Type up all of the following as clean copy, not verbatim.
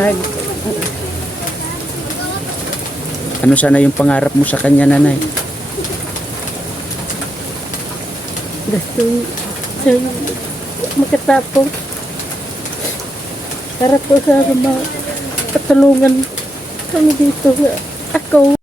Hard. Ano sana yung pangarap mo sa kanya, nanay? Gusto sana makatapos. Para po sa patulungan kami dito sa ako.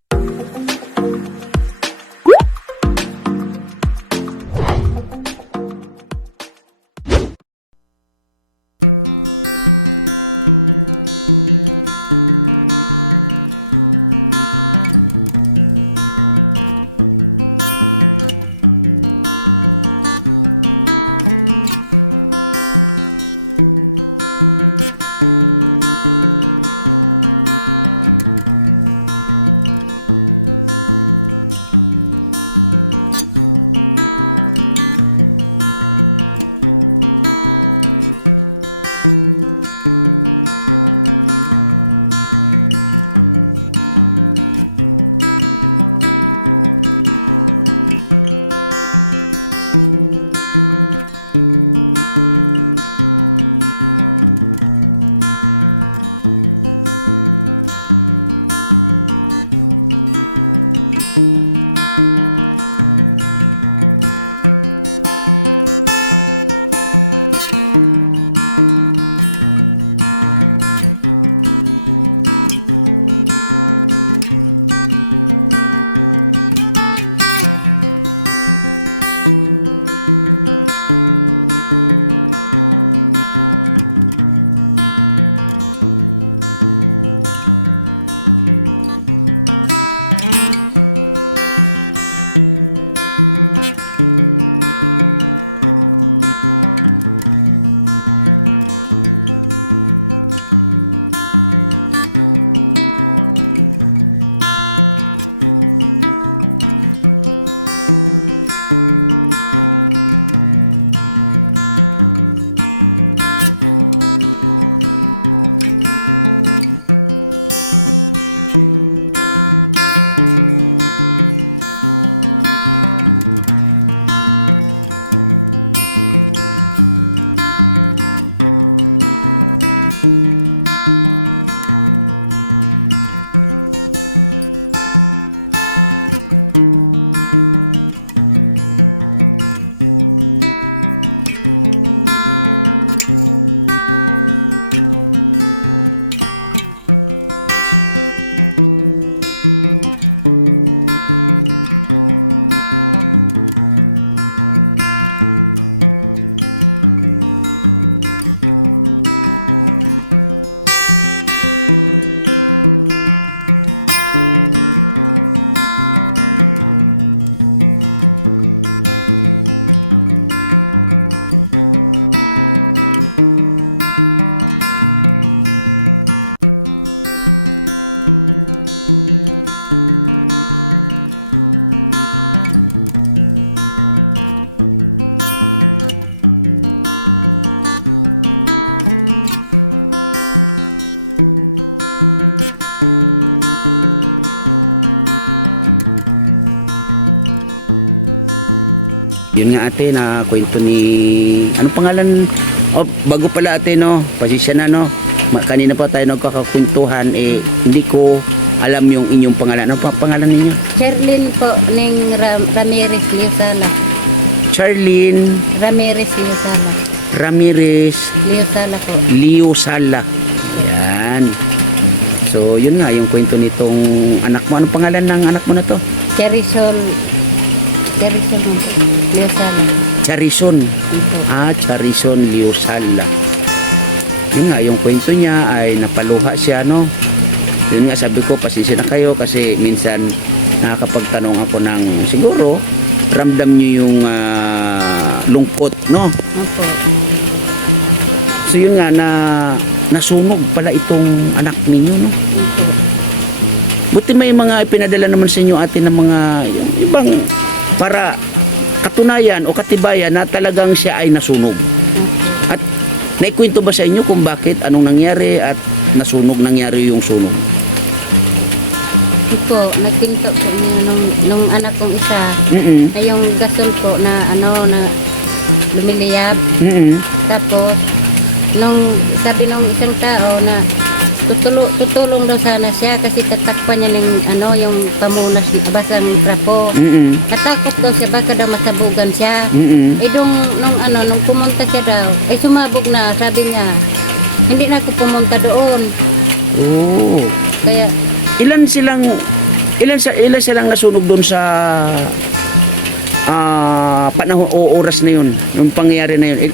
Yun nga ate, na kwento ni... Anong pangalan? Oh, bago pala ate, no? Pasensya na, no? Kanina pa tayo nagkakakwentuhan, hindi ko alam yung inyong pangalan. Ano pa pangalan ninyo? Sherlyn po ng Ramirez Liusala. Charlene Ramirez Liusala. Ramirez Liusala po. Liusala. Yan. So, yun nga, yung kwento nitong anak mo. Anong pangalan ng anak mo na to? Charison Liusala. Charison. Charison Liusala. Yun nga, yung kwento niya ay napaluha siya, no? Yun nga, sabi ko, pasensya na kayo kasi minsan nakakapagtanong ako ng siguro, ramdam niyo yung lungkot, no? So yun nga, nasunog pala itong anak ninyo, no? Buti may mga ipinadala naman sa inyo atin ng mga ibang para katunayan o katibayan na talagang siya ay nasunog. At naikwento ba sa inyo kung bakit, anong nangyari at nangyari yung sunog? Ito po, nagpinto po nung anak kong isa. Ay yung gasol po na na lumiliyap. Tapos, nung sabi nung isang tao na tutulong daw sana siya kasi tatakpan niya ng ano, yung pamunas basta ng trapo. Natakot daw siya baka daw masabugan siya. Eh nung pumunta siya daw, eh sumabog na, sabi niya, hindi na ako pumunta doon. Oo. Kaya, Ilan silang nasunog doon sa panahon o oras na yun, yung pangyayari na yun?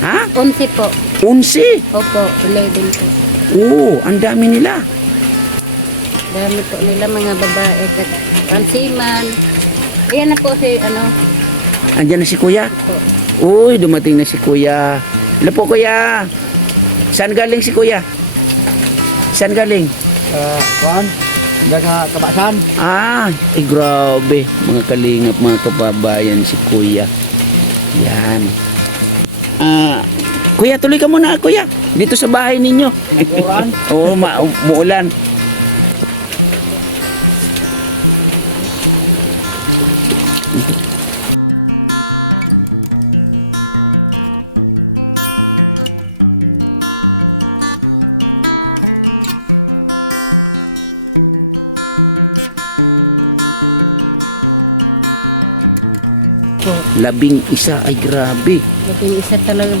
Ha? 11 po. 11? Opo, 11. Oo, ang dami nila. Dami po nila mga babae. Kansiman. Yan na po si ano. Andiyan na si Kuya. Uy, dumating na si Kuya. Ano po, Kuya? Saan galing si Kuya? Saan galing? Juan, yan na kabasan. Grabe. Mga kalingap, mga kababayan si Kuya. Yan. Kuya, tuloy ka muna, Kuya. Dito sa bahay ninyo. Juan, Oo, muulan. Isa ay grabe. Yung isa talaga.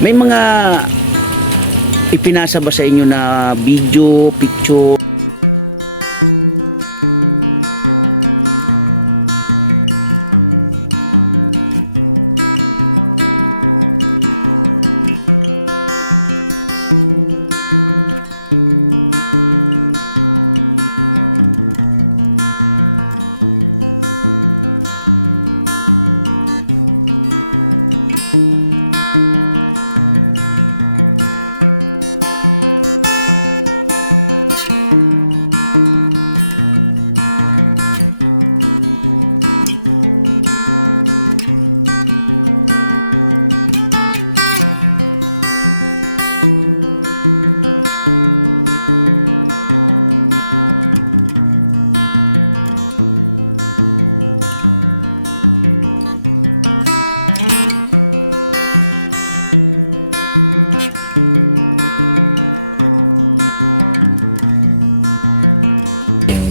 May mga ipinasa ba sa inyo na video, picture?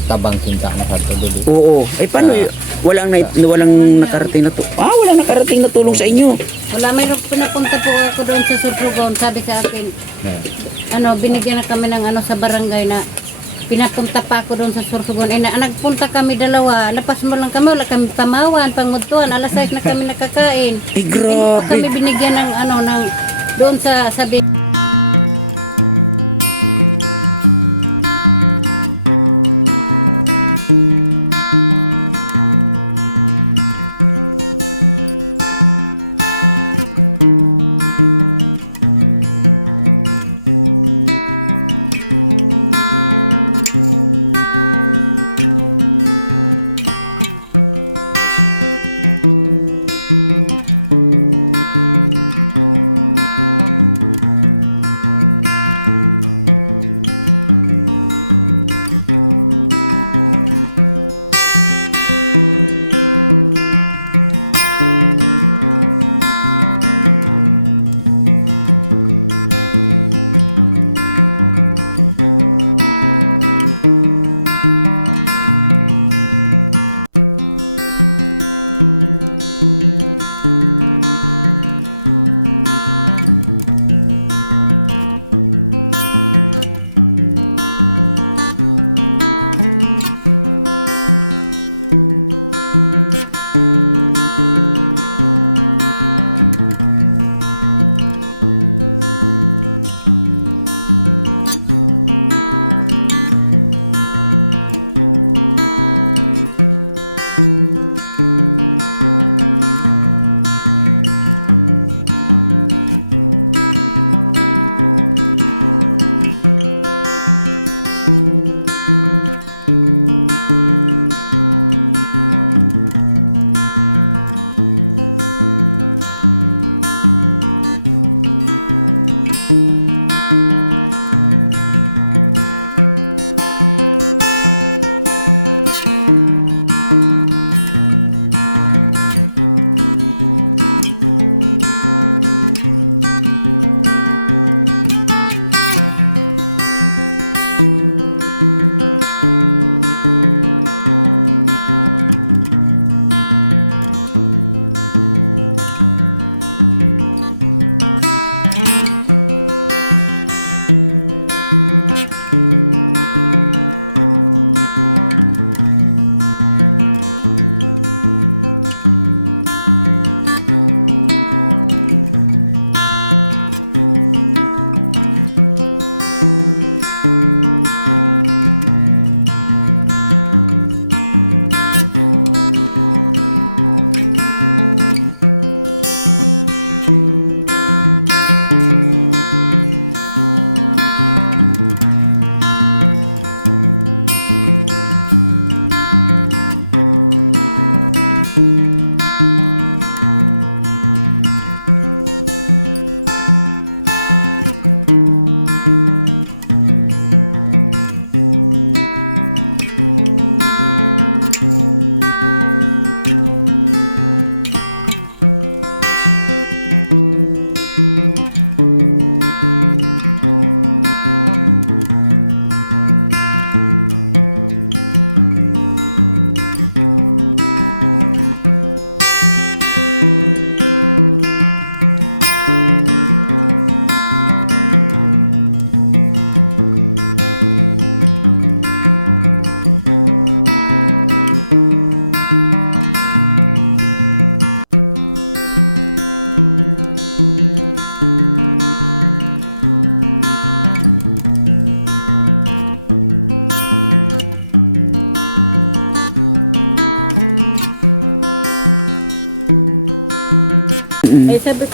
tabang kinta na sa dili. Oo. Paano walang nakarating na walang nakarating na tulong sa inyo? Wala, mayroong pinapunta po ako doon sa Surtugon. Sabi sa akin, binigyan na kami ng sa barangay na pinapunta pa ako doon sa Surtugon. Nagpunta kami dalawa. Napas mo lang kami, wala kami pamawan, pangmutuan. Alas 6 na kami nakakain. Grabe. Hindi pa kami binigyan ng doon sa sabi.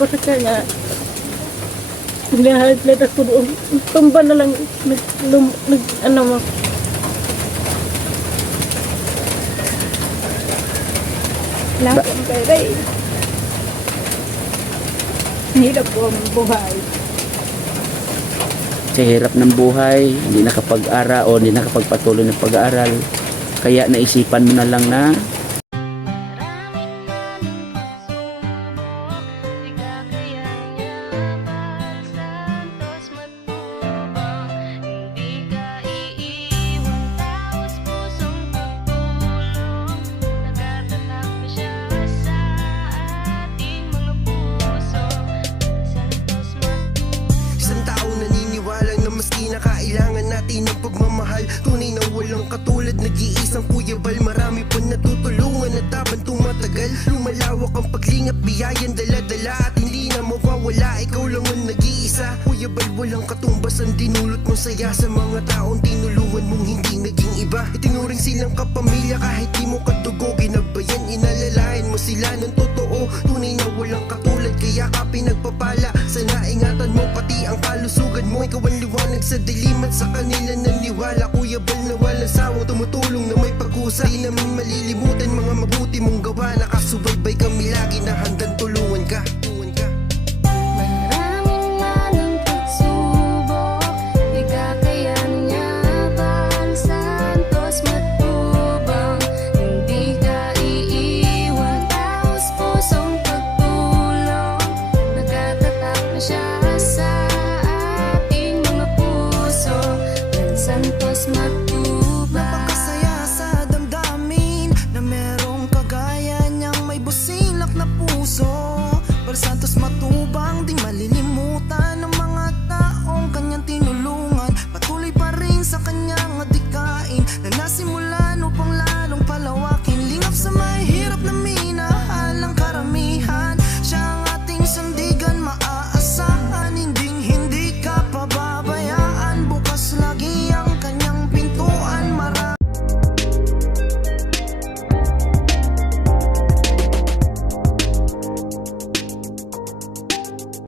ko sa kanya, lahat ako doon. Tumba na lang, ano mo. Lahat kayo rin. Hirap ko ang buhay. Sa hirap ng buhay, hindi nakapag-ara o hindi nakapagpatuloy ng pag-aaral. Kaya naisipan mo na lang na Isang taong naniniwalang na maski na kailangan natin ng pagmamahal, tunay na walang katulad, nag-iisang Kuya Bal. Marami pa natutulungan at habang tumatagal, lumalawak ang paglingap, biyayan dala-dala at hindi na mawawala. Ikaw lang ang nag-iisa, Kuya Bal, walang katumbas ang dinulot mong saya sa mga taong tinulungan mong hindi naging iba. Itinuring silang kapamilya kahit di mo katugo, ginagbayan, inalalayan mo sila ng totoo. Tunay na walang katulad, kaya ka pinagpapala. Sana ingatan mo pati ang kalusugan mo. Ikaw ang liwanag sa dilim at sa kanila naniwala. Kuya Bal na walang sawang tumutulong na may pag-usay. Di naman